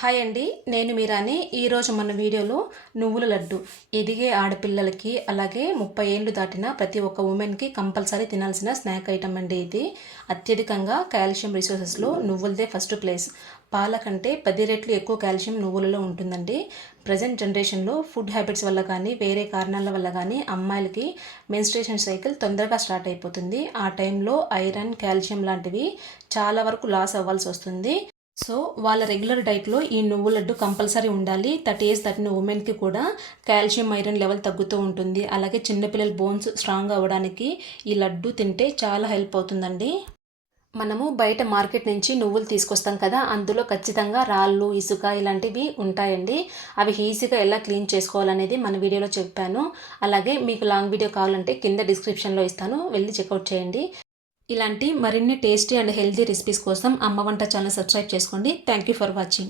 Hi అండి, నేను మీరాని. ఈరోజు మన వీడియోలో నువ్వుల లడ్డు ఎదిగే ఆడపిల్లలకి అలాగే 30 ఏళ్ళు దాటిన ప్రతి ఒక్క ఉమెన్కి కంపల్సరీ తినాల్సిన స్నాక్ ఐటమ్ అండి. ఇది అత్యధికంగా కాల్షియం రిసోర్సెస్లో నువ్వులదే ఫస్ట్ ప్లేస్. పాల కంటే 10 రెట్లు ఎక్కువ కాల్షియం నువ్వులలో ఉంటుందండి. ప్రజెంట్ జనరేషన్లో ఫుడ్ హ్యాబిట్స్ వల్ల కానీ వేరే కారణాల వల్ల కానీ అమ్మాయిలకి మెన్స్ట్రేషన్ సైకిల్ తొందరగా స్టార్ట్ అయిపోతుంది. ఆ టైంలో ఐరన్, కాల్షియం లాంటివి చాలా వరకు లాస్ అవ్వాల్సి వస్తుంది. సో వాళ్ళ రెగ్యులర్ డైట్లో ఈ నువ్వుల లడ్డు కంపల్సరీ ఉండాలి. 30 ఏజ్ దాటిన ఉమెన్కి కూడా కాల్షియం, ఐరన్ లెవెల్ తగ్గుతూ ఉంటుంది. అలాగే చిన్నపిల్లల బోన్స్ స్ట్రాంగ్ అవ్వడానికి ఈ లడ్డు తింటే చాలా హెల్ప్ అవుతుందండి. మనము బయట మార్కెట్ నుంచి నువ్వులు తీసుకొస్తాం కదా, అందులో ఖచ్చితంగా రాళ్ళు, ఇసుక ఇలాంటివి ఉంటాయండి. అవి ఈజీగా ఎలా క్లీన్ చేసుకోవాలనేది మన వీడియోలో చెప్పాను. అలాగే మీకు లాంగ్ వీడియో కావాలంటే కింద డిస్క్రిప్షన్లో ఇస్తాను, వెళ్ళి చెక్అవుట్ చేయండి. ఇలాంటి మరిన్ని టేస్టీ అండ్ హెల్తీ రెసిపీస్ కోసం అమ్మ వంట ఛానల్ సబ్స్క్రైబ్ చేసుకోండి. Thank you for watching.